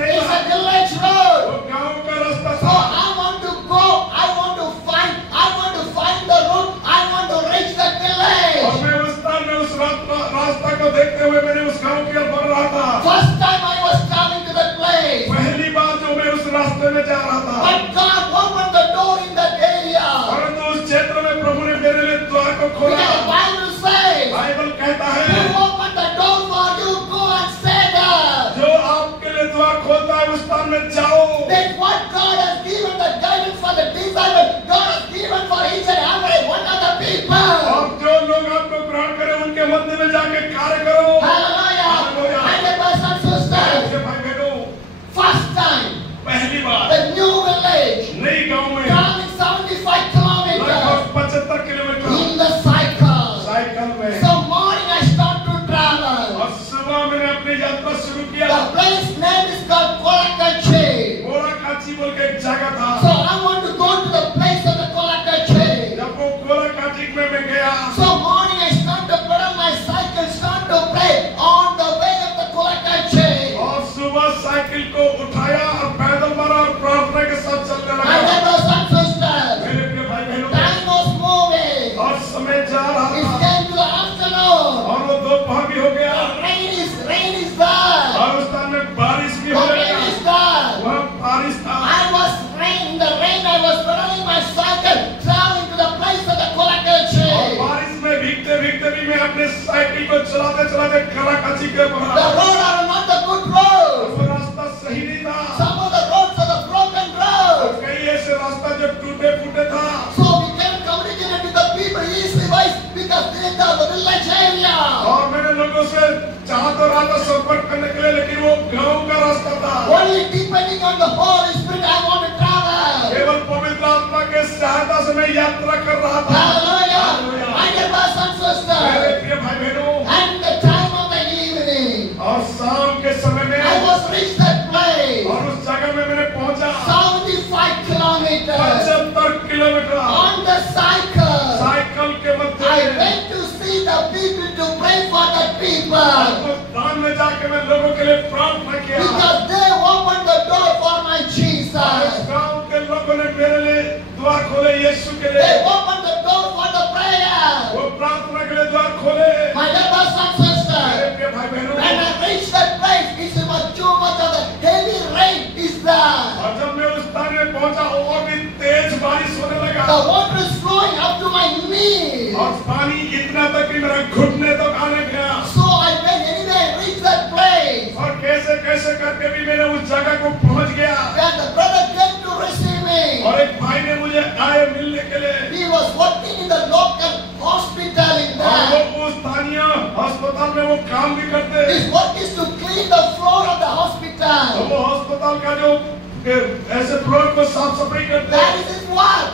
नहीं It's था, a village road. वो गांव का रास्ता So था। I want to go. I want to find the route. I want to reach that और village. मैं उस स्थान में उस रास्ता को देखते हुए मैंने उस गांव की ओर बढ़ रहा था। First time I was coming to that place. पहली बार जो मैं उस रास्ते में जा रहा था, But God opened the door in that area. परंतु उस क्षेत्र में प्रभु ने मेरे लिए द्वार को खोला। Because the Bible says, Bible कहता है, who opened the door for you, go and stay there. जो आपके लिए द्वार खोलता है उस स्थान में जाओ। That's what God has given, the guidance for the disciples. God has given for each and every one of the people. और जो लोग आपको ग्रहण करें उनके मध्य में जाके कार्य करो। Hallelujah. Hallelujah. My dear brothers and sisters, ऐसे भाई बहनों, first time, पहली बार the new village, नई गांव में traveling 75 kilometers लगभग 75 kilometre in the cycle. Cycle में। So morning I start to travel. और सुबह मैंने अपनी यात्रा शुरू किया। The place name is called Kolakache. गोरा काची बोल के एक जगह था। So I want to go to the place of the Kolakache. जब वो गोरा काची में मैं गया, So morning I start to put on my cycle, start to pray on the way of the Kolakache. और सुबह साइकिल को उठाया और पैदल मारा और प्रार्थना के साथ चलने My लगा। dear brothers and sisters, मेरे प्रिय भाई बहनों, time was moving. और समय जा रहा It था came to the afternoon. और वो दोपहर भी हो गया Rain is there. और उस स्थान में बारिश भी The हो rain गया। is there. वहाँ बारिश था। I was in the rain. I was pedaling my cycle, traveling to the place of the और Kolakache. बारिश में भीगते भीगते भी मैं अपने साइकिल को चलाते चलाते कराची के The बढ़ा। road are not the good roads. वो रास्ता सही नहीं था। Some of the roads are the broken roads. कई ऐसे रास्ता जो टूटे फूटे था। So we can communicate with the people easily because they are the village area. और मैंने लोगों से चाह तो रहा था संपर्क करने के लिए, लेकिन वो गांव का रास्ता था। Only depending on the Holy Spirit I want to travel. केवल पवित्र आत्मा के सहायता से मैं यात्रा कर रहा था। Hallelujah. My dear brothers and मेरे sisters. प्रिय भाई बहनों, And the time of the evening, और शाम के समय में I was reached that place. और उस जगह में मैंने पहुंचा 75 kilometers 75 kilometre on the cycle. Cycle के मध्य I में। went to see the people to pray for the people उस स्थान में जाके मैं लोगों के लिए प्रार्थना किया। because they opened the door for my और Jesus. इस गांव के लोगों ने मेरे लिए द्वार खोले यीशु के They लिए। opened the door for the prayer. वो प्रार्थना के लिए द्वार खोले। My dear brothers and sisters, मेरे प्रिय भाई बहनों, when I reached that place, it was too much of the heavy rain is there. और जब मैं उस स्थान में पहुंचा और भी तेज बारिश होने लगा The water is flowing up to my knees. और पानी इतना तक कि मेरा घुटने तक आने गया। So I went anyway, I reached that place. और कैसे कैसे करके भी मैंने उस जगह को पहुंच गया। And the brother came to receive me. और एक भाई ने मुझे आए मिलने के लिए। He was working in the local hospital in और वो there. उस स्थानीय अस्पताल में वो काम भी करते। His work is to clean the floor of the तो hospital. वो अस्पताल का जो ऐसे फ्लोर को साफ सफाई करते That हैं। is his work.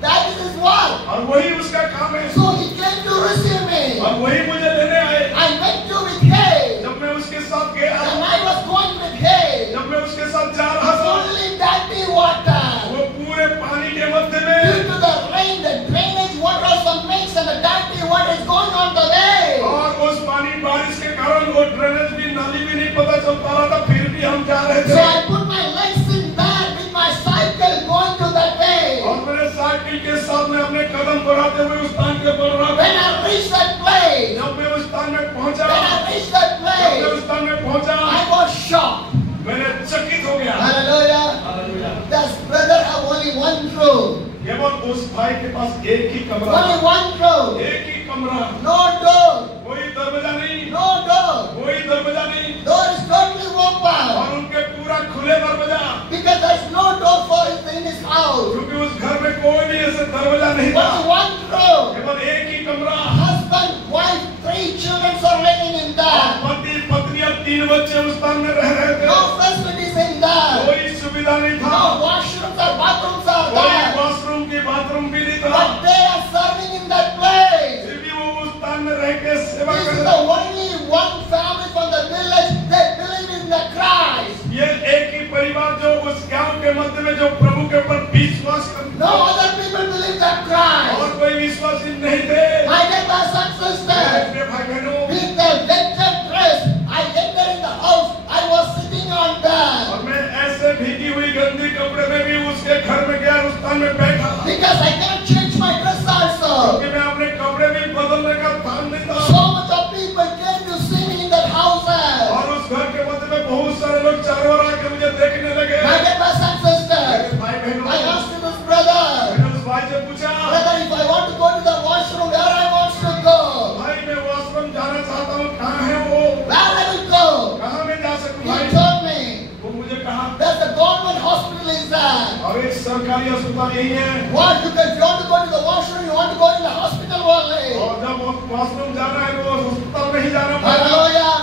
That is his work. और वही उसका काम है। So he came to receive me. और वही मुझे लेने आए। I went to with him. जब मैं उसके साथ गया, And I was going with him. जब मैं उसके साथ जा रहा था, Only dirty water. वो पूरे पानी के मध्य में Due to the rain, the drainage water also mixed and the dirty water is going on the way. और उस पानी बारिश के कारण वो ड्रेनेज भी नाली भी नहीं पता चल पा रहा था, फिर भी हम जा रहे So थे। I put my legs in there with my cycle going to that way. और मेरे साइकिल के साथ में अपने कदम बढ़ाते हुए उस स्थान के बढ़ रहा When था। I reached that place, जब मैं उस स्थान में पहुंचा, when I reached that जब मैं उस place, स्थान में पहुंचा, I was shocked. मैंने चकित हो गया। Hallelujah. Hallelujah. This brother have only one room. केवल उस भाई के पास एक ही कमरा, Only one room. एक ही कमरा, No door. कोई दरवाजा नहीं, No door. कोई दरवाजा नहीं। Door is totally open. और उनके पूरा खुले दरवाजा, Because there is no door for it in his house. क्योंकि उस घर में कोई भी ऐसे दरवाजा नहीं था। Only one room. केवल एक ही कमरा। Husband, wife, 3 children are living in और there. पति पत्नी और 3 बच्चे उस स्थान में रह रहे थे। No facilities in there. कोई सुविधा नहीं था। No washrooms or bathrooms are कोई there. वॉशरूम की बाथरूम भी नहीं था। But they are serving in that place. फिर भी वो उस स्थान में रह के सेवा This कर is रहे the only one family from the village that believe in the Christ. थे। ये एक ही परिवार जो उस गांव के मध्य में जो प्रभु के ऊपर विश्वास करते No other people believe that Christ. और कोई विश्वासी नहीं थे। My dear brothers and sisters, मेरे भाई बहनों, with the venture dress, I entered in the house. I was sitting on there. और एक सरकारी अस्पताल यही है। What you can, if you want to go to the washroom, you want to go in the hospital only. और जब washroom जाना है तो अस्पताल नहीं जाना पड़ेगा। Hallelujah.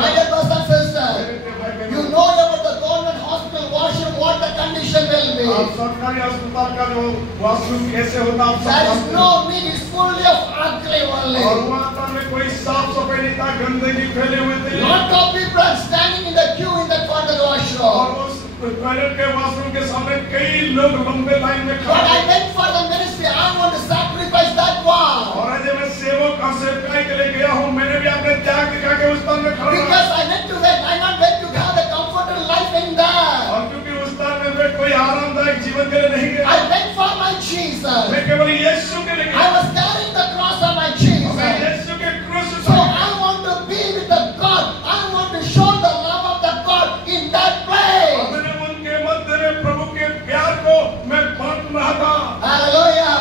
My dear brothers and sisters, you know about the government hospital washroom, what the condition will be. आप सरकारी अस्पताल का जो वॉशरूम कैसे होता है आप सब There is जानते no हैं। need, it's fully of ugly only. और वहाँ में कोई साफ सफाई नहीं था, गंदगी फैले हुए थे। Lot of people are standing in the queue in that part of the और washroom. उस टॉयलेट के वॉशरूम के सामने कई लोग लंबे लाइन में But खड़े I went for the ministry, I want to sacrifice that one. और आज मैं सेवक और सेवकाई के लिए गया हूँ, मैंने भी अपने त्याग दिखा के उस स्थान में खड़ा रहा। Because I went to that, I not went to have a comfortable life in there. और क्योंकि उस स्थान में मैं कोई आरामदायक जीवन के लिए नहीं गया, I went for my Jesus. मैं केवल यीशु के लिए I गया। was carrying the cross of my मैं Jesus. यीशु के क्रूस So पर I want to be with the God. I want to show the love of the God in that place. मैंने उनके मध्य में प्रभु के प्यार को मैं बांट रहा था। Hallelujah.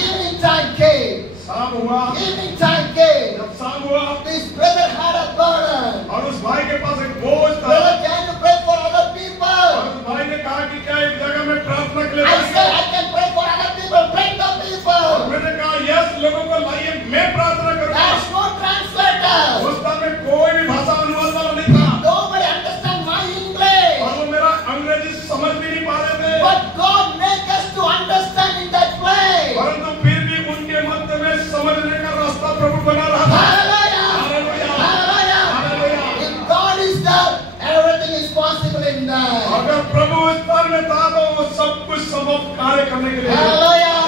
Evening time came. शाम हुआ, Evening time came. जब शाम हुआ This brother had a burden. और उस भाई के पास एक बोझ था। Brother, can you pray for other और people? उस भाई ने कहा कि क्या एक जगह में प्रार्थना के लिए I said जाएंगे? I can pray for other people. Bring the और people. मैंने कहा यस, लोगों को लाइए, मैं प्रार्थना करूंगा। There's no translator. उस स्थान में कोई भी भाषा अनुवाद वाला नहीं था Nobody understand my English. और वो मेरा अंग्रेजी समझ भी नहीं पा रहे थे। But God make us to understand in that place. परंतु फिर भी उनके मध्य में समझने का रास्ता प्रभु बना रहा था। Hallelujah. Hallelujah. Hallelujah. Hallelujah. If God is there, everything is possible in there. अगर प्रभु इस स्थान में था तो वो सब कुछ संभव कार्य करने के लिए। Hallelujah.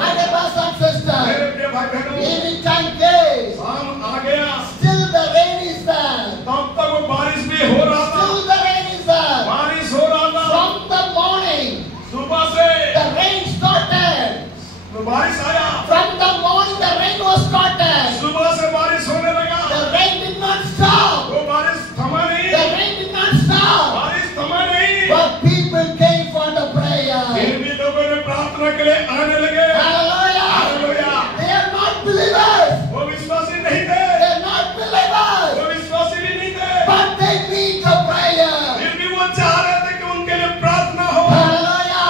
My dear brothers and मेरे sisters, प्रिय भाई बहनों, evening time came. शाम आ गया, Still the rain is there. तब तक वो बारिश भी हो रहा था। Still the rain is there. बारिश हो रहा था From the morning, सुबह से the rain started. तो बारिश आया। From the morning, the rain was started. सुबह से बारिश होने लगा। The rain did not stop. वो बारिश थमा नहीं, The rain did not stop. बारिश थमा नहीं। But people came for the prayer. फिर भी लोगों ने प्रार्थना के लिए आने लगे। Hallelujah. Hallelujah. They are not believers. वो विश्वासी नहीं थे, They are not believers. वो विश्वासी भी नहीं थे, But they need the prayer. फिर भी वो चाह रहे थे कि उनके लिए प्रार्थना हो। Hallelujah.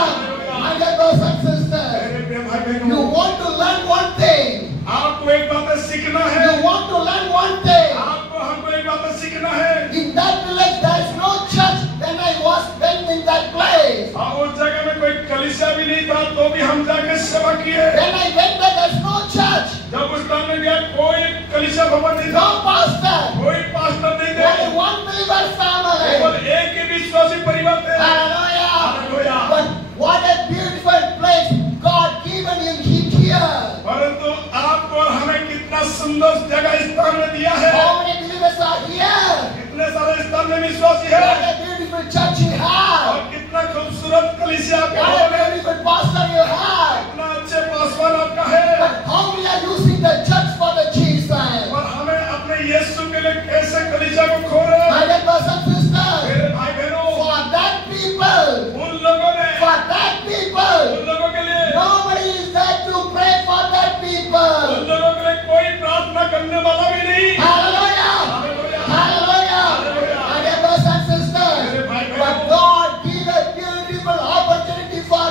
My dear brothers and sisters, मेरे प्रिय भाई you बहनों, want to learn one thing. आपको एक बात सीखना है, You want to learn one thing. आपको हमको एक बात सीखना है। In that village, there is no church. When I was then in that place. हाँ, उस जगह में कोई कलीसिया भी नहीं था, तो भी हम जाके सेवा किए। When I went there, there is no church. जब उस टाइम में गया, कोई कलीसिया भवन नहीं था, No pastor. कोई पास्टर नहीं थे, Only one believer family. केवल एक ही विश्वासी परिवार थे। Hallelujah. Hallelujah. But what a beautiful place God given him here. परंतु आपको और हमें कितना सुंदर जगह स्थान में दिया है। How many believers are here? कितने सारे स्थान में विश्वासी है What a beautiful church you have. और कितना खूबसूरत कलीसिया आपका What a है, beautiful pastor you have. कितना अच्छे पासवान आपका है। But how we are using the church for the Jesus. और हमें अपने यीशु के लिए कैसे कलीसिया को खो रहे हैं। My dear brothers and sisters, मेरे भाई बहनों, for that people, उन लोगों ने, for that people, उन लोगों के लिए, nobody is there to pray for that उन people. लोगों के लिए कोई प्रार्थना करने वाला भी नहीं। Hallelujah. Hallelujah. Hallelujah. Hallelujah. My dear brothers and sisters, मेरे भाई but बहनों, God give a beautiful opportunity for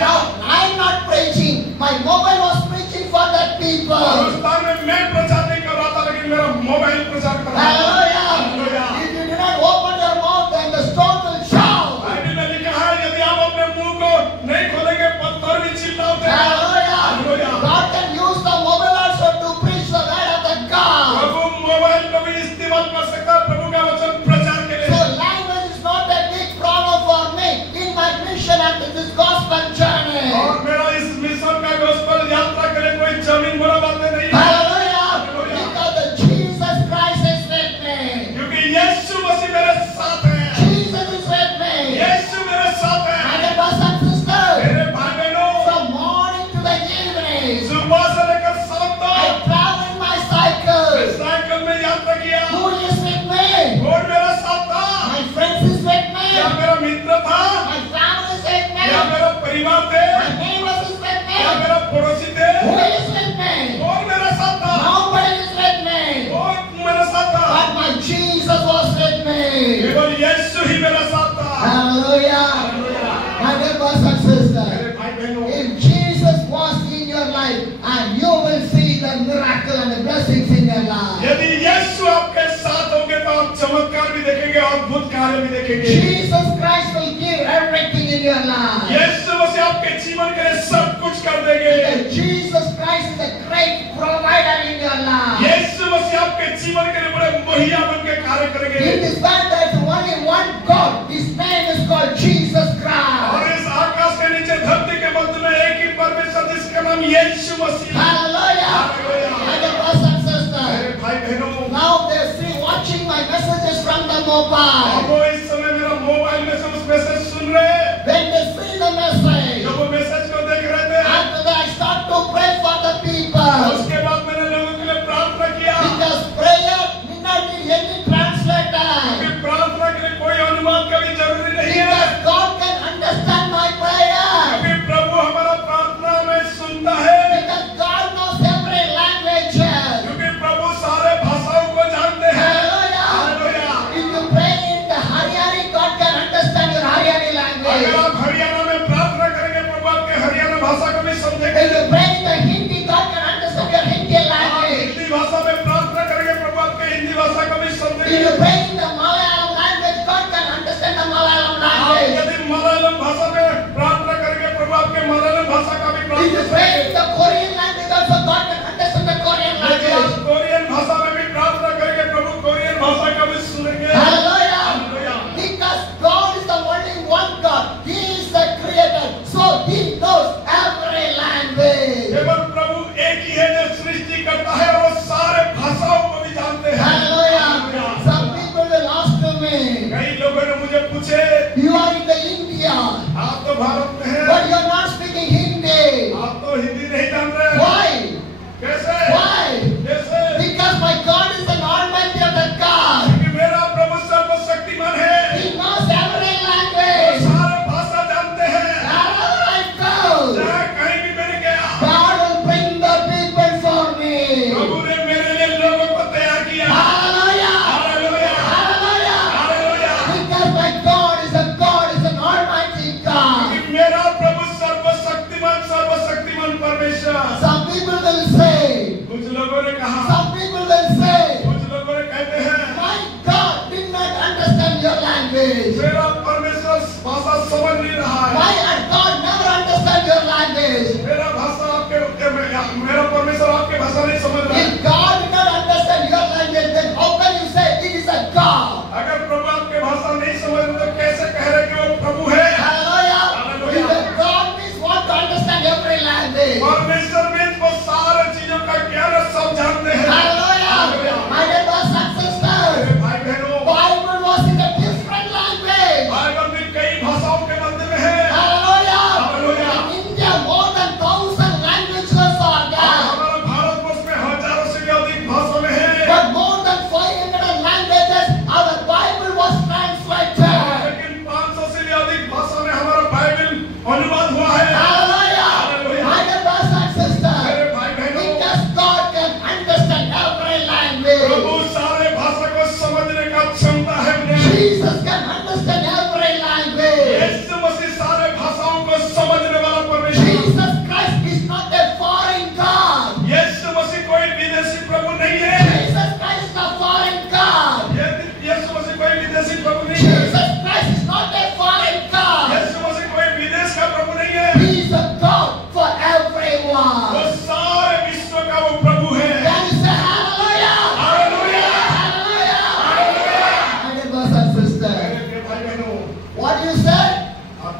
Now I'm not preaching. My mobile was preaching for that people. Hindustan में मैं प्रचार नहीं कर रहा था, लेकिन मेरा मोबाइल प्रचार कर रहा था। Hallelujah. If you do not open your mouth, then the stone will shout. Bible में लिखा है, यदि आप अपने मुंह को नहीं खोलेंगे, पत्थर भी चिल्लाते हैं। Hallelujah. God can use the mobile also to preach the word of the God. Prabhu mobile को भी इस्तेमाल कर सकता है प्रभु का वचन प्रचार के So लिए। language is not a big problem for me in my mission and in this gospel journey. और मेरा इस मिशन का गोस्पेल यात्रा के लिए कोई जमीन बड़ा बातें नहीं है। Hallelujah. Because the Jesus Christ is with me. क्योंकि यीशु मसीह मेरे साथ है। Jesus is with me. यीशु मेरे साथ है। My brothers and sisters, मेरे भाई बहनों, from morning to the evening, सुबह से लेकर शाम I तक travel in my मैं cycle. साइकिल में यात्रा किया। Who is with me? कौन मेरा साथ था? My friends is with me. क्या मेरा मित्र था? My family is with me. क्या मेरा परिवार थे? My neighbors is with me. क्या मेरा पड़ोसी थे? Who is with me? कौन मेरा साथ था? Nobody is with me. कौन मेरा साथ था? But my Jesus was with me. केवल यीशु ही मेरा साथ था। Hallelujah. My dear brothers and sisters, मेरे भाई बहनों, if Jesus was in your life, and you will see the miracle and the blessings in your life. यदि यीशु आपके साथ होंगे तो आप चमत्कार भी देखेंगे और अद्भुत कार्य भी देखेंगे। Jesus Christ will give everything in your life. यीशु मसीह आपके जीवन के लिए सब कुछ कर देंगे। And Jesus Christ is a great provider in your life. यीशु मसीह आपके जीवन के लिए बड़े मुहैया बन के कार्य In करेंगे। this world there is only one God. His name is called Jesus और Christ. इस आकाश के नीचे धरती के मध्य में एक ही परमेश्वर जिसका नाम यीशु मसीह है। Hallelujah. My dear brothers and मेरे sisters, भाई बहनों, now they are still watching my messages from the mobile. अब वो इस समय मेरा मोबाइल में से उस मैसेज सुन रहे हैं। When they see the message, जब वो मैसेज को देख रहे थे, after that I start to pray for the people. उसके बाद मैंने लोगों के लिए प्रार्थना किया। Because prayer need not need any translator. क्योंकि प्रार्थना के लिए कोई अनुवाद का भी जरूरी नहीं है। Because God can understand my prayer. क्योंकि प्रभु हमारा प्रार्थना में सुनता है। Because God knows every language. क्योंकि प्रभु सारे भाषाओं को जानते हैं। Hallelujah. Hallelujah. If you pray in the Haryani, God can understand your Haryani अगर language. आप हरियाणा में प्रार्थना करेंगे, प्रभु आपके हरियाणा भाषा को भी समझेंगे। If you pray in the Hindi, God can understand your Hindi आप language. हिंदी भाषा में प्रार्थना करेंगे, प्रभु आपके हिंदी भाषा को भी If समझेंगे। you pray in the Malayalam language, God can understand the Malayalam आप language. यदि मलयालम भाषा में प्रार्थना करेंगे, प्रभु आपके मलयालम भाषा का भी If प्रार्थना you pray करेंगे। in the Korean language, also God can understand the Korean यदि आप language. कोरियन भाषा में भी प्रार्थना करेंगे, प्रभु कोरियन भाषा का भी सुनेंगे। Hallelujah. Hallelujah. Because God is the only one God. He is the creator. So He knows every language. केवल प्रभु एक ही है जो सृष्टि करता है और वो सारे भाषाओं को भी जानते हैं। Hallelujah. Some people will ask to me, कई लोगों ने मुझे पूछे, you are in the India, आप तो भारत में हैं, but you are not speaking Hindi. आप तो हिंदी नहीं जान रहे। Why? कैसे? Why? कैसे? Because my God is an almighty of the God. क्योंकि मेरा प्रभु सर्वशक्तिमान है। He knows every वो language. सारे भाषा जानते हैं। Wherever I go, जहाँ कहीं भी मैंने गया, God will bring the people for me. प्रभु ने मेरे लिए लोगों को तैयार किया। Hallelujah. Hallelujah. Hallelujah. Hallelujah. Because my God is an almighty God. क्योंकि मेरा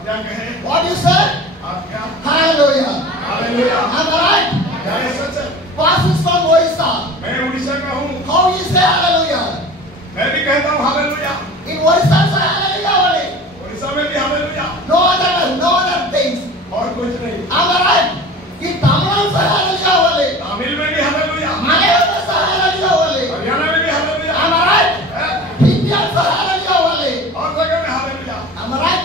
क्या कहें? What you said? आप क्या? Hallelujah. Hallelujah. Am I right? क्या ये सच है? Pastor's from Orissa. मैं उड़ीसा का हूँ। How you say hallelujah? मैं भी कहता हूँ hallelujah. In Orissa say hallelujah only. Orissa में भी हालेलुया। No other things. और कुछ नहीं। Am I right? कि तमिल से hallelujah only. तमिल में भी हालेलुया। Malayalam से hallelujah only. हरियाणा में भी हालेलुया। Am I right? है? India से hallelujah only. और जगह में hallelujah. Am I right?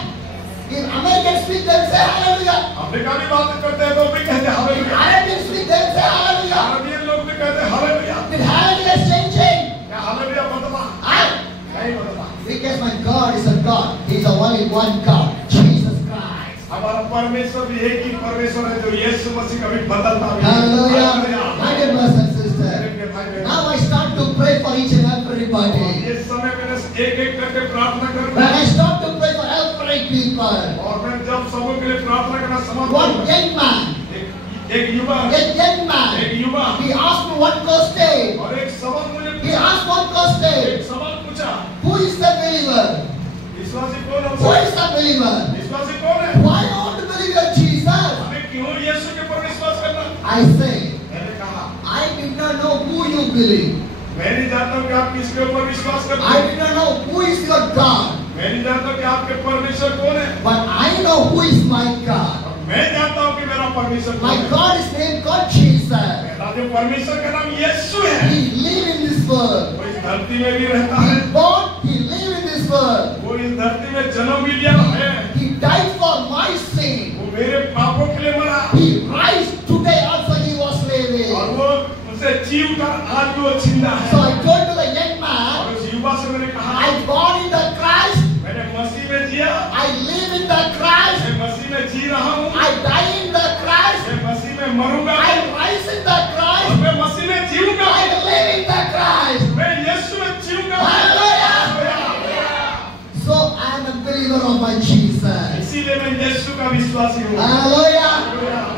In American speak them say hallelujah. Africa भी बात करते हैं तो भी कहते हैं hallelujah. Arabian speak them say hallelujah. Arabian लोग भी कहते हैं hallelujah. Did hallelujah is changing? क्या हालेलुया बदला? Huh? नहीं बदला। Because my God is a God. He is the only one God. Jesus Christ. हमारा परमेश्वर भी एक ही परमेश्वर है जो यीशु मसीह कभी बदलता नहीं। Hallelujah. Hallelujah. My dear brothers and sisters. मेरे भाई बहन। Now I start to pray for each and everybody. ये समय मैंने एक करके प्रार्थना When करूंगा। I start to pray for every people. और मैं जब सबों के लिए प्रार्थना करना समाप्त One करूंगा, young man. एक युवा A young man. एक युवा He asked me one question. और एक सवाल मुझे He पूछा। asked one question. एक सवाल पूछा, Who is the believer? विश्वासी कौन Who है? is the believer? विश्वासी कौन है? Why I want to believe in Jesus? हमें क्यों यीशु के ऊपर विश्वास करना? I say, मैंने कहा, I did not know who you believe. मैं नहीं जानता हूँ कि आप किसके ऊपर विश्वास करते I हैं। did not know who is your God. मैं नहीं जानता कि आपके परमेश्वर कौन है। But I know who is my God. और मैं जानता हूँ कि मेरा परमेश्वर कौन My है। God is named God Jesus. मेरा जो परमेश्वर का नाम यीशु है, He live in this world. वो इस धरती में भी रहता है। He born, he live in this world. वो इस धरती में जन्म भी लिया है। He died for my sin. वो मेरे पापों के लिए मरा। He rise today also he was और living. वो उसे जीव कर आज भी वो जिंदा So है। I told to the young man, और उस युवा से मैंने कहा, I born in the Christ. मैंने मसीह में जिया, I live in the Christ. मैं मसीह में जी रहा हूँ, I die in the Christ. मैं मसीह में मरूंगा, I rise in the और Christ. मैं मसीह में जीऊंगा, I live in the Christ. मैं यीशु में जीऊंगा। Hallelujah. So I am a believer of my Jesus. इसीलिए मैं यीशु का विश्वासी हूँ। Hallelujah.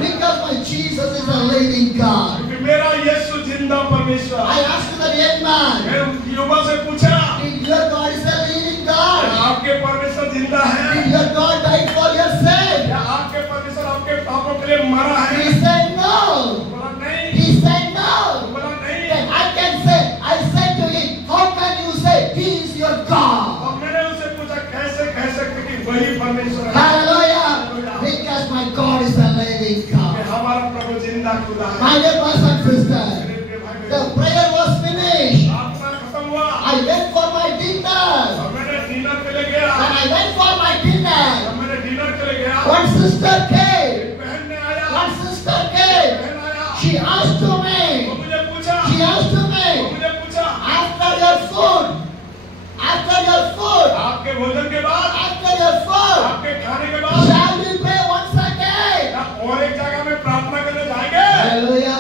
Because my Jesus is a living God. क्योंकि मेरा यीशु जिंदा परमेश्वर। I asked the young man, मैं उस युवा से पूछा, did your God is a living क्या God? आपके परमेश्वर जिंदा है? Did your God die for your sin? क्या आपके परमेश्वर आपके पापों के लिए मरा है? He said no. बोला नहीं। He said no. बोला नहीं। Then I said to him, how can you say he is your God? और मैंने उससे पूछा, कैसे कह सकते कि वही परमेश्वर है? Hallelujah. Because my God is a living कि God. हमारा प्रभु जिंदा खुदा है। My dear brothers and sisters, मेरे प्रिय भाई the बहन, prayer was finished. प्रार्थना खत्म हुआ I went for my dinner. और मैंने डिनर के लिए गया। When I went for my dinner, जब मैंने डिनर के लिए गया, one sister came. एक बहन ने आया। One sister came. बहन आया। She asked to वो me. मुझे पूछा, She asked to वो me. मुझे पूछा, After your food. After your food. आपके भोजन के बाद, After your food. आपके खाने के बाद, Shall we pray once again? क्या और एक जगह में प्रार्थना करने जाएंगे? Hallelujah.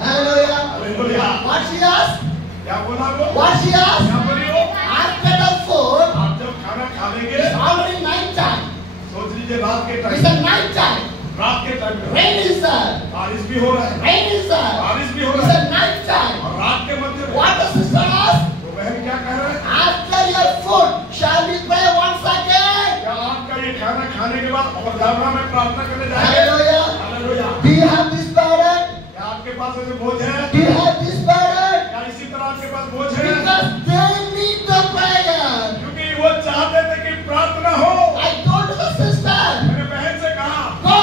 Hallelujah. Hallelujah. What she asked? क्या बोला वो? What she asked? क्या बोली वो? After the food, आप जब खाना खा लेंगे, it's already night time. सोच लीजिए रात के It's time, a night time. रात के टाइम में Rain is there. बारिश भी हो रहा है, Rain is there. बारिश भी हो It's रहा a है, night time. और रात के मध्य में What the sister asked? तो बहन क्या कह रहे हैं? After your food, shall we pray once again? क्या आपका ये खाना खाने के बाद और जागरण में प्रार्थना करने जाएंगे? Hallelujah. Hallelujah. Do you have this burden? क्या आपके पास ऐसे बोझ है? Do you have this burden? क्या इसी तरह आपके पास बोझ है? Because they need the prayer. क्योंकि वो चाहते थे कि प्रार्थना हो। I told the sister, मैंने बहन से कहा, go,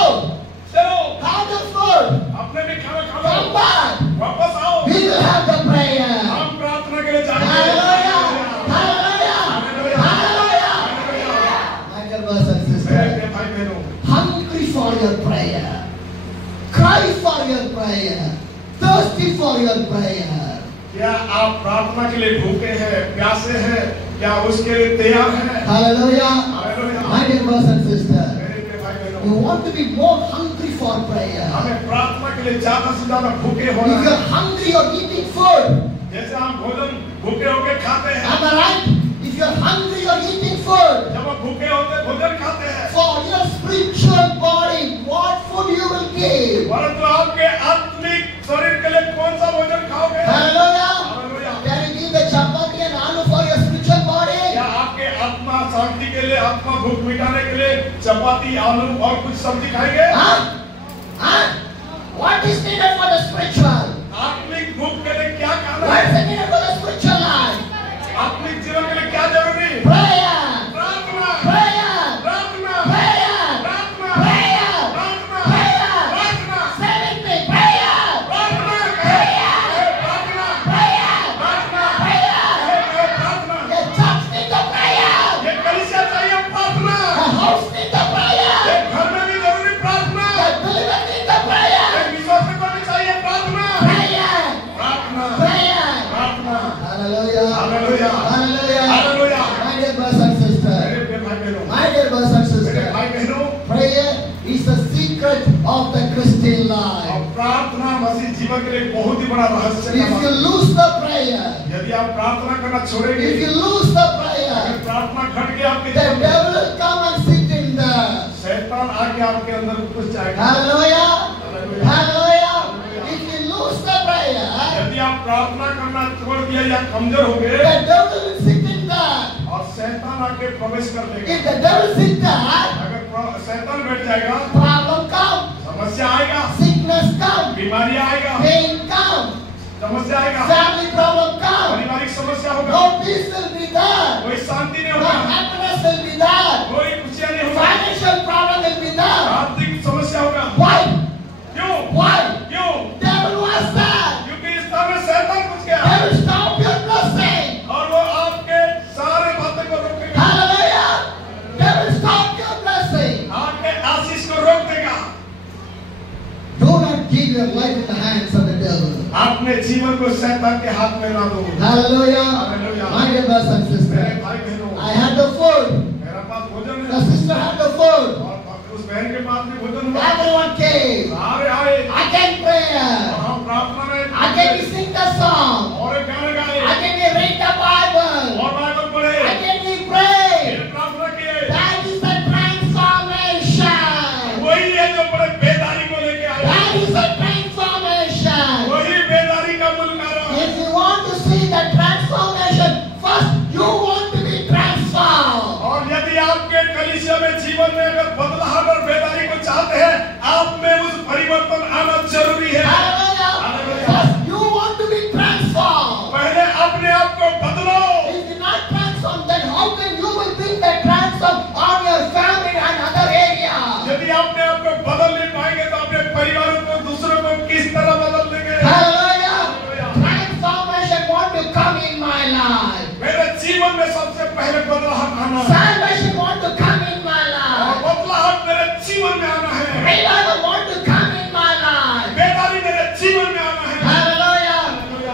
चलो have the food, अपने भी खाना खा come लो, back. वापस आओ, We will have the prayer. हम प्रार्थना के लिए जाएंगे। Hallelujah. Hallelujah. Hallelujah. Hallelujah. Hallelujah. My dear brothers and मेरे sisters, प्रिय भाई बहनों, hungry for your prayer, cry for your prayer, thirsty for your prayer. क्या आप प्रार्थना के लिए भूखे हैं, प्यासे हैं, क्या उसके लिए तैयार हैं? Hallelujah. Hallelujah. My dear brothers and sisters, मेरे प्रिय भाई you बहनों, want to be more hungry for prayer. हमें प्रार्थना के लिए ज्यादा से ज्यादा भूखे होना If है। you're hungry, you're eating food. जैसे हम भोजन भूखे होके खाते हैं, Am I right? If you're hungry, you're eating food. जब हम भूखे होते भोजन खाते हैं, For your spiritual body, what food you will give? परंतु आपके आत्मिक शरीर के लिए कौन सा भोजन खाओगे? Hallelujah. Hallelujah. Can you give the chapati and aloo for your spiritual body? क्या आपके आत्मा शांति के लिए, आत्मा भूख मिटाने के लिए एक चपाती आलू और कुछ सब्जी खाएंगे? Huh? Huh? What is needed for the spiritual? आत्मिक भूख के लिए क्या खाना What is है? needed for the spiritual life? आत्मिक जीवन के लिए क्या जरूरी? Prayer. प्रार्थना, Prayer. प्रार्थना, Prayer. प्रार्थना, Prayer. प्रार्थना, Prayer. प्रार्थना, Say with me. Prayer. प्रार्थना, Prayer. प्रार्थना, Prayer. प्रार्थना, Prayer. प्रार्थना। The church needs the prayer. ये कलीसिया चाहिए प्रार्थना। The house needs the prayer. ये घर में भी जरूरी प्रार्थना। The believer needs the prayer. एक विश्वासी को भी चाहिए प्रार्थना। Prayer. प्रार्थना, Prayer. प्रार्थना। Hallelujah. Hallelujah. Hallelujah. Hallelujah. My dear brothers and sisters. मेरे प्रिय भाई बहनों, My dear brothers and मेरे sisters. भाई बहनों, Prayer is the secret of the Christian life. और प्रार्थना मसीह जीवन के लिए बहुत ही बड़ा रहस्य है। If you lose the prayer, यदि आप प्रार्थना करना छोड़ेंगे, if you lose the अगर prayer, प्रार्थना घट गया आपके the जीवन में, devil will come and sit in there. शैतान आके आपके अंदर घुस जाएगा। Hallelujah. Hallelujah. Hallelujah. If you lose the prayer, यदि आप प्रार्थना करना छोड़ दिया या कमजोर हो गए, the devil will sit in there. और शैतान आके प्रवेश कर देगा। If the devil sits there, अगर शैतान बैठ जाएगा, problem come, समस्या आएगा, sickness come, बीमारी आएगा, pain come, समस्या आएगा, family problem come. पारिवारिक समस्या होगा, No peace will be there. कोई शांति नहीं No होगा, happiness will be there. कोई खुशियां नहीं होगा, Financial problem will be there. आर्थिक समस्या होगा। Why? क्यों? Why? क्यों? Devil was there. क्योंकि इस तरह में शैतान घुस गया They will stop your blessing. और वो आपके सारे बातें को रोकेगा, Hallelujah. They will stop your blessing. आपके आशीष को रोक देगा। Do not give your life in the hands of the devil. अपने जीवन को शैतान के हाथ में ना दो। Hallelujah. Hallelujah. My dear brothers and मेरे sisters, भाई बहनों, I had the food. मेरा पास भोजन The है sister had the food. और उस बहन के पास भी भोजन हुआ। Everyone came. सारे आए Again और prayer. हम प्रार्थना में Again we sing the song. और एक गाना गाए Again we read the Bible. और बाइबल पढ़े, Again we pray. फिर प्रार्थना किए। That is the transformation. वही है जो बड़े बेदारी को लेके आया, That is the transformation. वही बेदारी का मूल कारण। If you want to see the transformation, first you want to be transformed. और यदि आपके कलीसिया में जीवन में अगर बदलाव और बेदारी को चाहते हैं, आप में उस परिवर्तन आना जरूरी है। Hallelujah. First you want to be transformed. पहले अपने आप को बदलो। If you're not transformed, then how can you will bring the transform on your family and other areas? यदि अपने आप को बदल नहीं पाएंगे तो अपने परिवार को, दूसरों को किस तरह बदल देंगे? Hallelujah. Transformation want to come in my life. मेरे जीवन में सबसे पहले बदलाव आना है Salvation want to come in my और life. बदलाव मेरे जीवन में आना है, Revival want to come in my life. बेदारी मेरे जीवन में आना है। Hallelujah.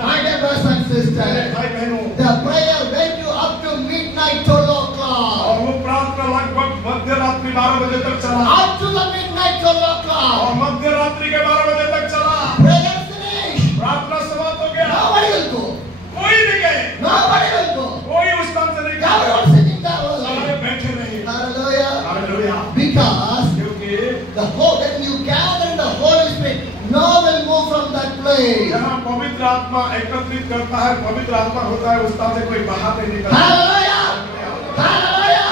My dear brothers and मेरे sisters, भाई बहनों, the prayer went you up to midnight 12 और o'clock. वो प्रार्थना लगभग मध्य रात्रि 12 बजे तक चला Up to the midnight 12 और o'clock. मध्य रात्रि के 12 बजे तक चला। Prayer finished. प्रार्थना समाप्त हो गया, Nobody will go. कोई नहीं गए, Nobody will go. कोई उस स्थान से नहीं गया, Everyone sitting there सारे only. बैठे रहे। Hallelujah. हालेलुया। Because क्योंकि the whole, when you gather in the Holy Spirit, no will move from that place. जहाँ पवित्र आत्मा एकत्रित करता है, पवित्र आत्मा होता है, उस स्थान से कोई बाहर नहीं निकलता। Hallelujah. Hallelujah.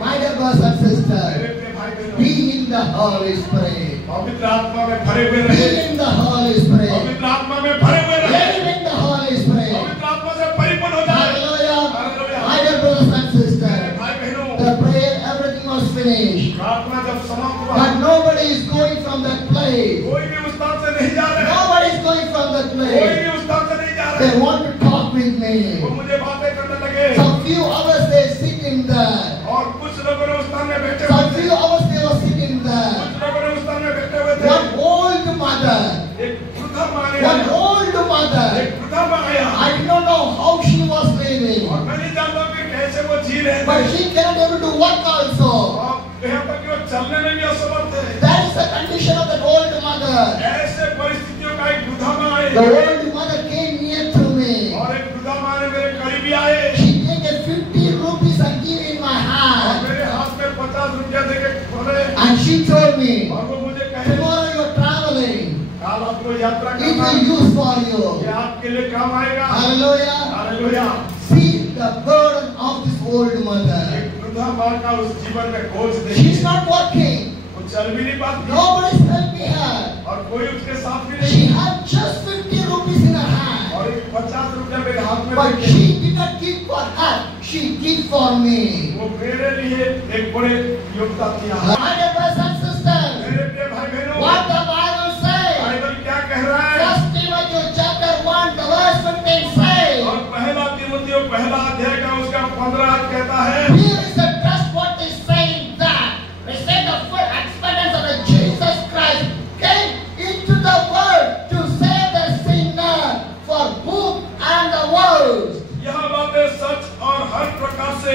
My dear brothers and मेरे sisters, प्रिय भाई बहनों, be in the Holy Spirit. पवित्र आत्मा में भरे हुए रहे, Be in the Holy Spirit. पवित्र आत्मा में भरे हुए रहे, Live in the Holy Spirit. पवित्र आत्मा से परिपूर्ण हो जाए। Hallelujah. Hallelujah. My dear brothers and मेरे sisters, भाई बहनों, the prayer, everything was finished. प्रार्थना जब समाप्त हुआ, But nobody is going from that place. कोई भी उस स्थान से नहीं जा रहे, Nobody is going from that कोई place. भी उस स्थान से नहीं जा They रहे। want to talk with वो me. मुझे बातें करने लगे Some few hours they sitting there. और कुछ लोगों ने उस स्थान में बैठे हुए Some थे, few hours they were sitting there. कुछ लोगों ने उस स्थान में बैठे हुए थे। One old mother. एक वृद्धा माँ ने One आया, old mother. एक वृद्धा माँ आया I do not know how she was living. और मैं नहीं जानता कि कैसे वो जी रहे But थे she cannot able to work also. और यहाँ तक कि वो चलने में भी असमर्थ थे। That is the condition of that old mother. ऐसे परिस्थितियों का एक वृद्धा माँ आई The old mother came near to me. और एक वृद्धा माँ ने मेरे करीबी आए She take 50 rupees and give in my और hand. मेरे हाथ में 50 रुपया दे के बोले And she told me, और वो मुझे कहे tomorrow you are traveling. कल आपको यात्रा It करना will use for you. ये आपके लिए काम आएगा। Hallelujah. Hallelujah. See the burden of this old mother. एक वृद्धा बोझा मार का उस जीवन में बोझ She's नहीं, not working. वो चल भी नहीं पाती Nobody's helping her. और कोई उसके साथ भी She नहीं, had just 50 rupees in her hand. और एक 50 रुपया मेरे हाथ में But लेके, she did not give for her. She did for me. वो मेरे लिए एक बड़े योगदान दिया। My dear brothers and sisters, मेरे प्रिय भाई बहनों, what the Bible says, Bible क्या कह रहा है? 1 Timothy chapter 1, the verse 15 says, और पहला तीमुथियो पहला अध्याय का उसका 15 कहता है, here is a trustworthy saying that we say the full experience of the Jesus Christ came into the world to save the sinner for whom I am the worst. यह बातें सच और हर प्रकार से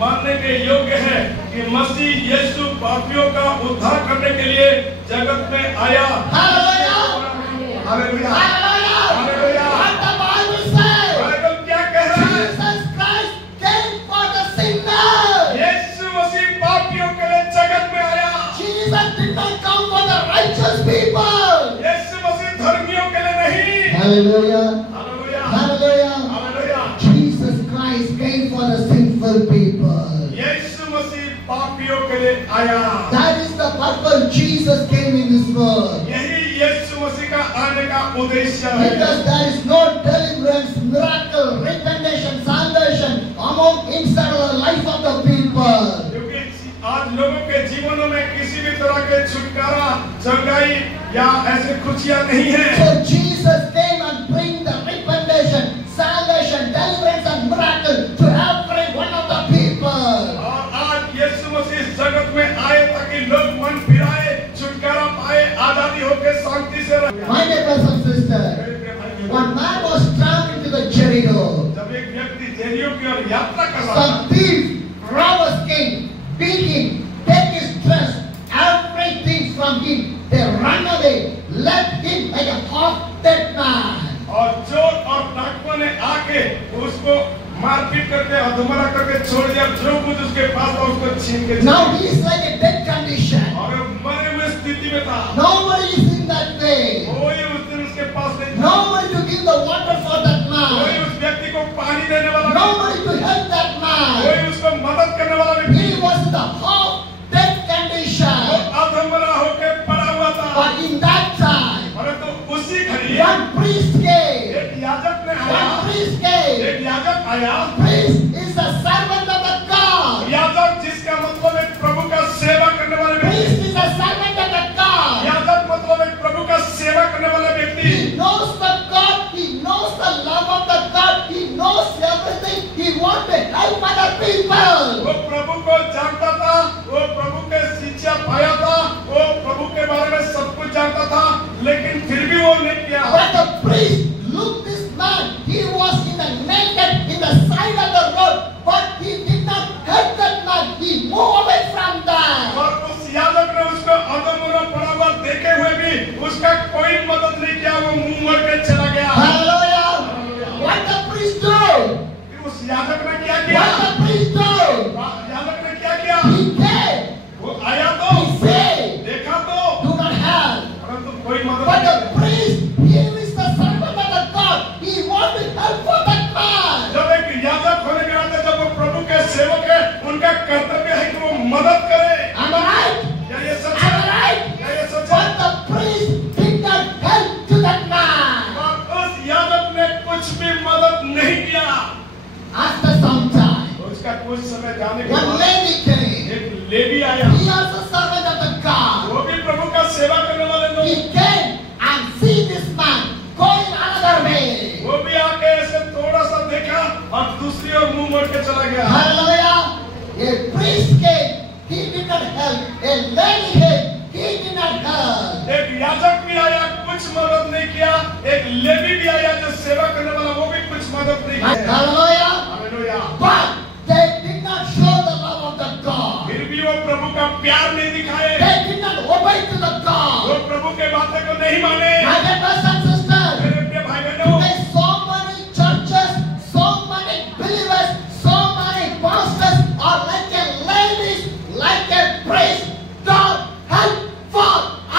मानने के योग्य है कि मसीह यीशु पापियों का उद्धार करने के लिए जगत में आया। Hallelujah! Hallelujah, Hallelujah! Hallelujah. What the Bible says, Bible क्या कह रहा है? Jesus Christ came for the sinner. यीशु मसीह पापियों के लिए जगत में आया। Jesus did not come for the righteous people. यीशु मसीह धर्मियों के लिए नहीं। Hallelujah! Hallelujah, Hallelujah! Hallelujah. Jesus Christ came for the sinful people. यीशु मसीह पापियों के लिए आया। That is the purpose Jesus came in this world. यही यीशु मसीह का आने का उद्देश्य है। Because there is no deliverance, miracle, repentance, salvation among inside of the life of the people. क्योंकि आज लोगों के जीवनों में किसी भी तरह के छुटकारा, चंगाई या ऐसे खुशियां नहीं है। So Jesus came and bring the repentance, salvation, deliverance and miracle to every one of the people. और आज यीशु मसीह इस जगत में आए ताकि लोग मन फिराए, छुटकारा पाए, आजादी होकर शांति से रहे। My dear brothers and sisters, one man was traveling to the Jericho. जब एक व्यक्ति जेरियो की ओर यात्रा कर रहा था, Some thieves, robbers came, beat him, take his dress, everything from him. They ran away, left him like a half-dead man. और चोर और डाकुओं ने आके उसको मारपीट करके अधमरा करके छोड़ दिया। जो कुछ उसके पास था उसको छीन के Now he is like a dead condition. और वो मरे हुए स्थिति में था। Nobody is in that way. कोई उस दिन उसके पास नहीं था। Nobody to give the water for that कोई man. उस व्यक्ति को पानी देने वाला नहीं। Nobody to help that man. कोई उसको मदद करने वाला नहीं। He was in the half-dead वो condition. अधमरा होके पड़ा हुआ था। But in that time, परंतु उसी घड़ी one priest came. एक याजक ने आया। One priest came. एक याजक आया। Priest is the servant of the God. याजक जिसका मतलब एक प्रभु का सेवा करने वाला व्यक्ति। Priest is the servant of the God. याजक मतलब एक प्रभु का सेवा करने वाला व्यक्ति। He knows the God. He knows the love of the God. He knows everything. He wants to help other people. वो प्रभु को जानता था, वो प्रभु के शिक्षा पाया था, वो प्रभु के बारे में सब कुछ जानता था, लेकिन फिर भी वो नहीं किया। But the priest looked this man. He was in the naked in the side of the road, but he did not help that man. He moved away from that. और उस याजक ने उसको अधमरा पड़ा हुआ देखे हुए भी उसका कोई मदद नहीं किया। वो मुंह मोड़ के चला गया। Hallelujah. What the priest do? फिर उस याजक ने क्या किया? What the priest do? याजक ने क्या किया? He came. वो आया तो He said, देखा तो, do not help. परंतु कोई मदद But नहीं the priest, he is the servant of the God. He wants to help for that man. जब एक याजक होने के नाते जब वो प्रभु के सेवक है, उनका कर्तव्य है कि वो मदद करे। Am I right? क्या ये सच Am है? I right? क्या ये सच है? But the priest did not help to that man. और उस याजक ने कुछ भी मदद नहीं किया। After some time, उसका कुछ समय जाने के one बाद lady came. एक लेवी आया। He also servant of the God. वो भी प्रभु का सेवा करने वाले लोग। He came and see this man going another way. वो भी आके ऐसे थोड़ा सा देखा और दूसरी ओर मुंह मोड़ के चला गया। Hallelujah. A priest came. He did not help. A lady came. He did not help. एक याजक भी आया, कुछ मदद नहीं किया। एक लेवी भी आया जो सेवा करने वाला, वो भी कुछ मदद नहीं किया। Hallelujah. Hallelujah. But they did not show the love of the God. फिर भी वो प्रभु का प्यार नहीं दिखाए। They did not obey to the God. वो प्रभु के बातें को नहीं माने। My dear brothers and sisters, मेरे प्रिय भाई बहनों, today so many churches, so many believers, so many pastors are like a ladies, like a priest, don't help for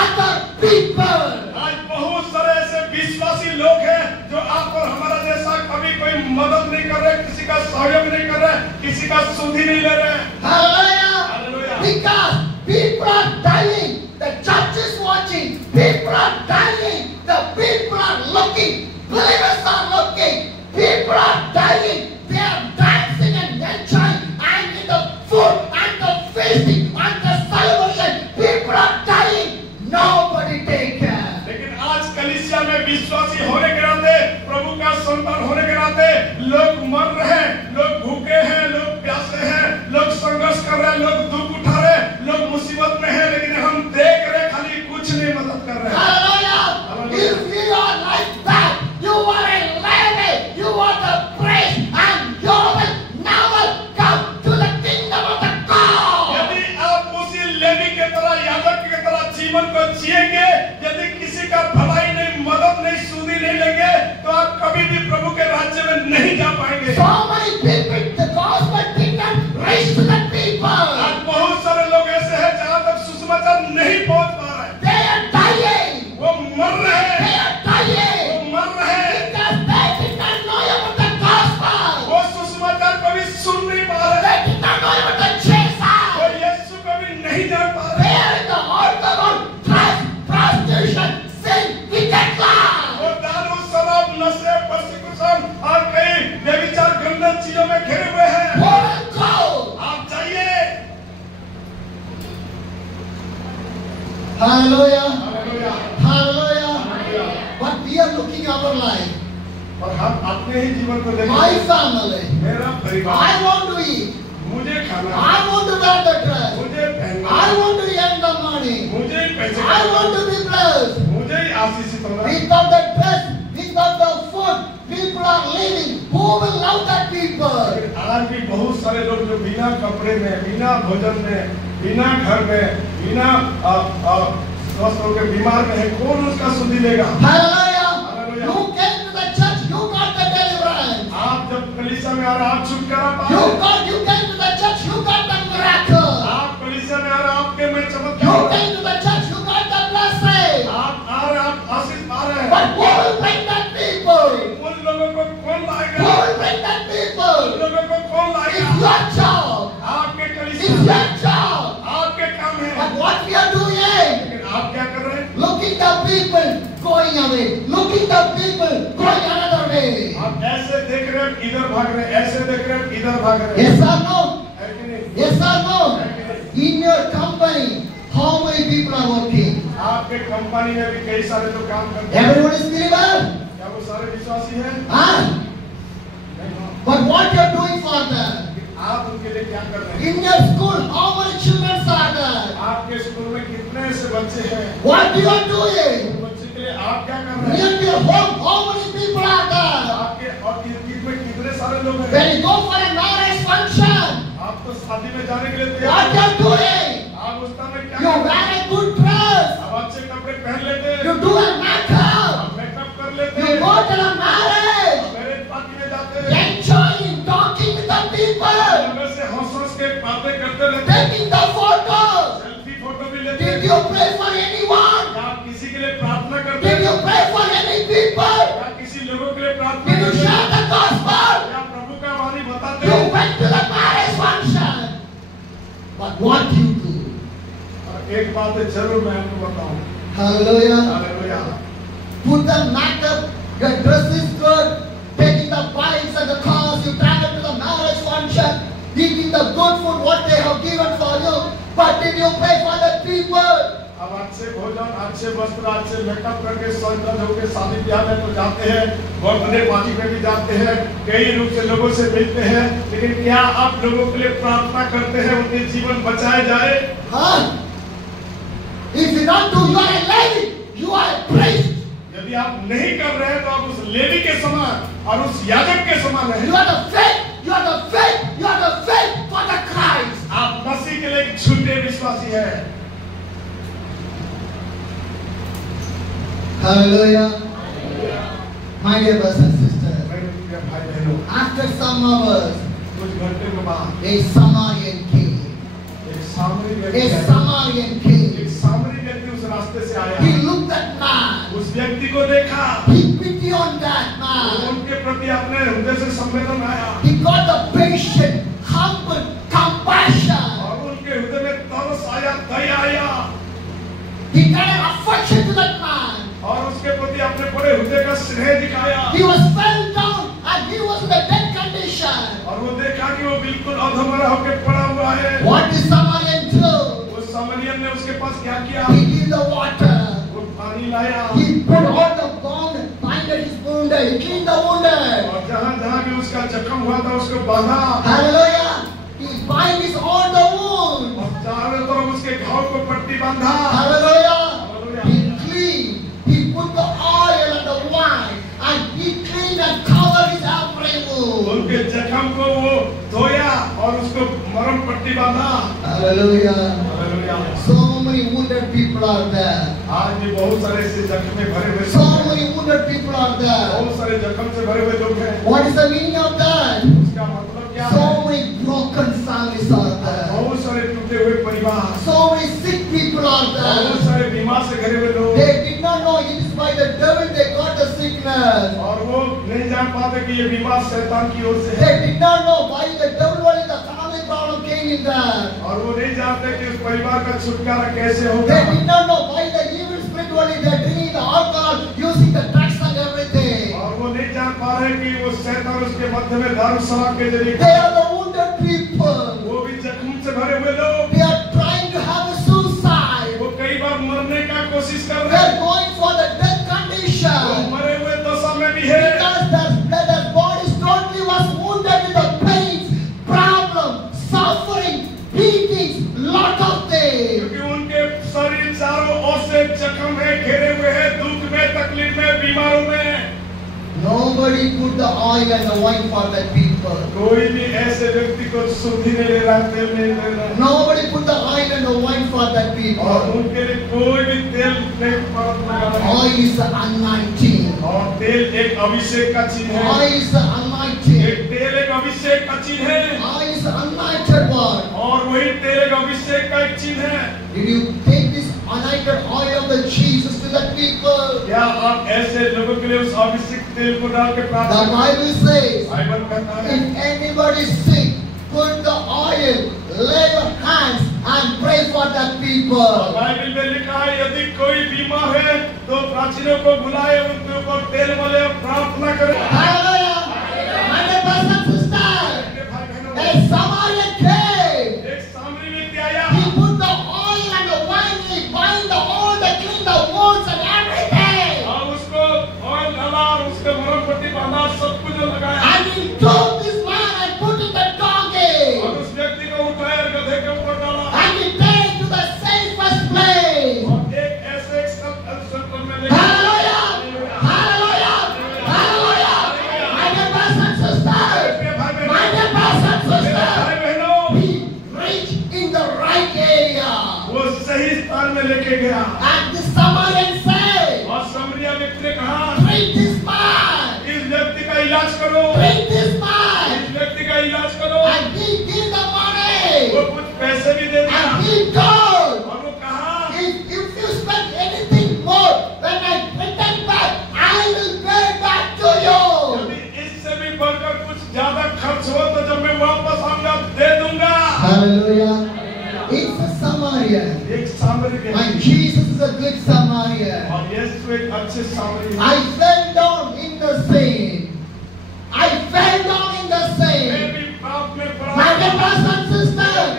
other people. आज बहुत सारे ऐसे विश्वासी लोग हैं जो आप और हमारा जैसा कभी कोई मदद नहीं कर रहे, किसी का सहयोग नहीं कर रहे, किसी का सुधि नहीं ले रहे। Hallelujah. people are dying. The church is watching. People are dying. The people are looking. Believers are looking. People are dying. They are dancing and enjoying. And in the food and the feasting and the celebration, people are dying. Nobody take care. लेकिन आज कलीसिया में विश्वासी होने के नाते, प्रभु का संतान होने के नाते लोग मर रहे हैं, लोग भूखे हैं, लोग प्यासे हैं, लोग संघर्ष कर रहे हैं, लोग दुख उठा रहे हैं, लोग मुसीबत में हैं, लेकिन हम देख रहे हैं, खाली कुछ नहीं मदद कर रहे हैं। Hallelujah! If you are like that, you are a Levi, you are the priest, and you will never come to the kingdom of the God. यदि आप उसी लेवी के तरह, याजक के तरह जीवन को जिएंगे, यदि किसी का भलाई नहीं, मदद नहीं, सुधि नहीं लेंगे, तो आप कभी भी प्रभु के राज्य में नहीं जा पाएंगे। So many people, the gospel did not reach to the people. आज बहुत सारे लोग ऐसे हैं जहाँ तक सुसमाचार नहीं पहुँच पा रहे हैं। They are dying. वो मर रहे हैं, They are dying. वो मर रहे हैं, Because they did not know about the gospel. वो सुसमाचार कभी सुन नहीं पा रहे They हैं, did not know about the Jesus. वो यीशु कभी नहीं जान पा रहे They हैं। are in the alcohol, drugs, prostitution, sin, wicked life. वो दारू, शराब, नशे, prostitution और कई व्यभिचार गंदे चीजों में घिरे हुए हैं। Go and go. आप जाइए। Hallelujah. Hallelujah, Hallelujah. Hallelujah. But we are looking our life. और हम अपने ही जीवन को My देखें। family. मेरा परिवार, I want to eat. मुझे खाना, I want to wear the dress. मुझे पहनना, I want to earn the money. मुझे ही पैसे I want to be blessed. मुझे ही आशीषित होना। Without the dress, without the food, people are living. Who will love that people? आज भी बहुत सारे लोग जो बिना कपड़े में, बिना भोजन में, बिना घर में, बिना स्वस्थ होकर बीमार में है, कौन उसका सुधि लेगा? Hallelujah. Hallelujah. You came to the church, you got the deliverance. आप जब कलीसिया में आ रहे, आप छुटकारा पा You रहे, came to the church, you got the miracle. आप कलीसिया में आ रहे, आपके में You चमत्कार, came to the church, you got the blessing. आप आ रहे, आप आशीष पा रहे But हैं। who will bring that people? उन लोगों को कौन Who लाएगा? will bring that उन people? लोगों को कौन It's लाएगा? your job. आपके It's कलीसिया, your job. आपके काम है। But what we are doing? लेकिन आप क्या कर रहे हैं? Looking the people going away. Looking the people going another way. आप ऐसे देख रहे हैं, इधर भाग रहे हैं, ऐसे देख रहे हैं, इधर भाग रहे हैं। Yes or no? है कि नहीं? Yes or no? In your company, how many people are working? आपके कंपनी में भी कई सारे लोग काम करते हैं। Everyone is believer? क्या वो सारे विश्वासी हैं? Huh? नहीं। But what you are doing for them? आप उनके लिए क्या कर रहे हैं? In your school, how many children are there? आपके स्कूल में कितने ऐसे बच्चे हैं? What you are doing? उन बच्चे के लिए आप क्या कर रहे हैं? In your home, how many people are there? आपके और इर्द-गिर्द में कितने सारे लोग हैं? When you go for a marriage function, आप तो शादी में जाने के लिए what तैयार you हैं। are doing? आप उस समय क्या You कर रहे wear हैं? a good dress. आप अच्छे कपड़े पहन लेते हैं, You do a makeup. आप मेकअप कर लेते You हैं, go to the marriage. Marriage party में जाते हैं, Enjoying, talking with the people. लोगों से हंस-हंस के बातें करते रहते हैं, Taking the photos. Selfie photo भी लेते Did हैं। you pray for anyone? क्या आप किसी के लिए प्रार्थना करते Did हैं? you pray for any people? क्या किसी लोगों के लिए प्रार्थना Did you करते हैं? share the gospel? क्या प्रभु का वाणी बताते You हैं? went to the marriage function. But what you do? और एक बात है, जरूर मैं आपको बताऊं। Hallelujah. Hallelujah. Put the makeup, your dress is good, taking the bikes and the cars, you travel to the marriage function, eating the good food what they have given for you. But did you pray for the people? अब अच्छे भोजन, अच्छे वस्त्र, अच्छे makeup करके सज-धज होके शादी ब्याह में तो जाते हैं, बर्थडे पार्टी में भी जाते हैं, कई रूप से लोगों से मिलते हैं, लेकिन क्या आप लोगों के लिए प्रार्थना करते हैं उनके जीवन बचाए जाए? Huh? If you don't do, you are a Levi, you are a priest. यदि आप नहीं कर रहे हैं तो आप उस लेवी के समान और उस याजक के समान You हैं। are the faith, you are the faith, you are the faith for the Christ. आप मसीह के लिए एक झूठे विश्वासी हैं। Hallelujah. My dear brothers and sisters, मेरे प्रिय भाई बहनों, after some hours, कुछ घंटे के बाद a Samaritan came. एक सामरी A व्यक्ति आया। Samaritan came. एक सामरी व्यक्ति उस रास्ते से आया। He looked at man. उस व्यक्ति को देखा, He pity on that man. उनके प्रति अपने हृदय से संवेदन आया He got the patient, humble compassion. और उनके हृदय में तरस आया, दया आया He carried affection to that man. और उसके प्रति अपने बड़े हृदय का स्नेह दिखाया He was fell down and he was in a dead condition. और वो देखा कि वो बिल्कुल अधमरा होकर पड़ा हुआ है। What did Samaritan do? वो सामरियन ने उसके पास क्या किया? He gave the water. वो पानी लाया He put all the bone, binded his wound, he cleaned the wound. और जहाँ भी उसका जख्म हुआ था उसको बांधा Hallelujah. He binded all the wound. और चारों तरफ उसके घाव को पट्टी बांधा। Hallelujah. He cleaned. He put the oil and the wine and he cleaned and covered his every wound. उनके जख्म को वो धोया और उसको मरहम पट्टी बांधा। Hallelujah. Hallelujah. So many wounded people are there. आज भी बहुत सारे ऐसे जख्म में भरे हुए So many wounded people are there. बहुत सारे जख्म से भरे हुए लोग हैं। What is the meaning of that? उसका मतलब क्या है? So many broken families are there. बहुत सारे टूटे हुए परिवार, So many sick people are बहुत there. सारे बीमार से घिरे हुए लोग They did not know it is by the devil they got the sickness. और वो नहीं जान पाते कि ये बीमार शैतान की ओर से है They did not know why the devil only the family problem came in there. और वो नहीं जानते कि उस परिवार का छुटकारा कैसे होगा They did not know why the evil spirit only they are drinking the alcohol, using the drugs and everything. और वो नहीं जान पा रहे कि वो शैतान उसके मध्य में धर्म शराब के जरिए They are the wounded people. वो भी जख्म से भरे हुए लोग They are trying to have a suicide. वो कई बार मरने का कोशिश कर They रहे are हैं going for the death वो condition. मरे हुए दशा में भी है Because their bodies totally was wounded with the pains, problem, suffering, beatings, lot of things. क्योंकि उनके शरीर चारों ओर से जख्म है, घिरे हुए हैं, दुख में, तकलीफ में, बीमारों में। Nobody put the oil and the wine for the people. कोई भी ऐसे व्यक्ति को शुद्धि नहीं ले रहा, तेल नहीं ले रहा Nobody put the oil and the wine for the और people. उनके लिए कोई भी तेल नहीं लगा रहा। Oil is the anointing. और तेल एक अभिषेक का चीज है। Oil is the anointing. तेल एक अभिषेक का चीज है Oil is the anointed one. और वही तेल एक अभिषेक का एक चीज है। Did you take this anointed oil of the Jesus to the people? क्या आप ऐसे लोगों के लिए उस अभिषेक तेल को डाल के The प्रार्थना Bible says, बाइबल कहता है if anybody is sick, put the oil, lay your hands and pray for the people. Bible में लिखा है यदि कोई बीमार है तो प्राचीनों को बुलाए उनके ऊपर तेल मले और प्रार्थना करें। Hallelujah. My dear brothers and sisters, a Samaritan came. एक सामरी व्यक्ति आया He put the oil and the wine, he bind the all the clean the wounds and everything. और उसको ऑयल डाला और उसके मरहम पट्टी बांधा सब कुछ लगाया And he took this man and put in the donkey. और उस व्यक्ति को उठाया और गधे के ऊपर डाला And he take to the safest place. और एक ऐसे स्थल में ले Hallelujah! Hallelujah! Hallelujah! My dear brothers and sisters, my dear brothers and sisters, भाई बहनों he reached in the right area. वो सही स्थान में लेके गया And the Samaritan said, और समरिया व्यक्ति ने कहा treat this man, इस व्यक्ति का इलाज करो treat this man. इस व्यक्ति का इलाज करो And he gave the वो money. कुछ पैसे भी दे दिया And he told, और वो कहा if you spend anything more, when I return back, I will pay back to you. यदि इससे भी बढ़कर कुछ ज्यादा खर्च हो तो जब मैं वापस आऊंगा दे दूंगा। Hallelujah. It's a Samaritan. एक सामरी के And Jesus is a good Samaritan. और यीशु एक अच्छे सामरी I fell down in the sin. I fell down in the मैं sin. भी पाप में My dear पड़ा brothers and sisters,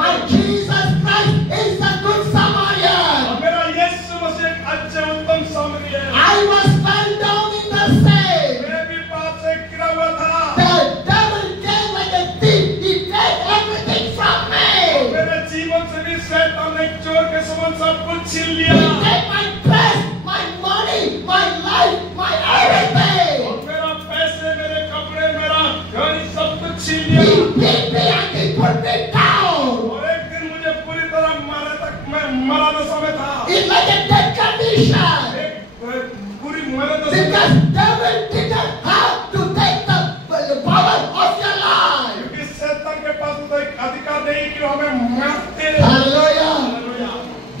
my Jesus Christ is the good और Samaritan. मेरा यीशु मसीह एक अच्छे उत्तम सामरी है। I was fell down in the sin. मैं भी पाप से गिरा हुआ था The devil came like a thief. He take everything from me. मेरे जीवन से भी शैतान ने चोर के समान सब कुछ छीन He लिया take my dress, my money, my life, my everything. और मेरा पैसे मेरे कपड़े मेरा घर सब कुछ छीन He लिया beat me and he put me down. और एक दिन मुझे पूरी तरह मारे तक मैं मरा दशा में था It's like a dead condition. एक पूरी मरे दशा में Because devil didn't have to take the power of your life. क्योंकि शैतान के पास तो एक अधिकार नहीं कि वो हमें मारते Hallelujah. Hallelujah.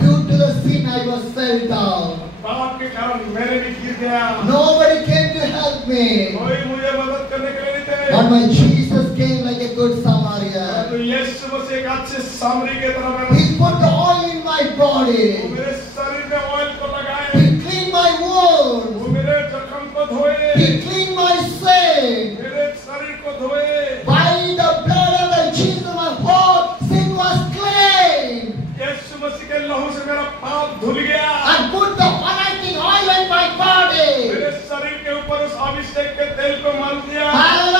Due to the sin, I was fell down. पाप के कारण मैंने भी गिर गया Nobody came to help me. कोई मुझे मदद करने के लिए नहीं थे But my Jesus came like a good तो Samaritan. यीशु यीशु मसीह एक अच्छे सामरी की तरह मेरा He put the oil in my body. मेरे शरीर में ऑयल को लगाए, He cleaned my wounds. वो मेरे जख्म को धोए, He cleaned my sin. मेरे शरीर को धोए। By the blood of the Jesus, my whole sin was cleansed. यीशु मसीह के लहू से मेरा पाप धुल गया। And put the anointing oil in my body. मेरे शरीर के ऊपर उस अभिषेक के तेल को मल दिया। Hallelujah.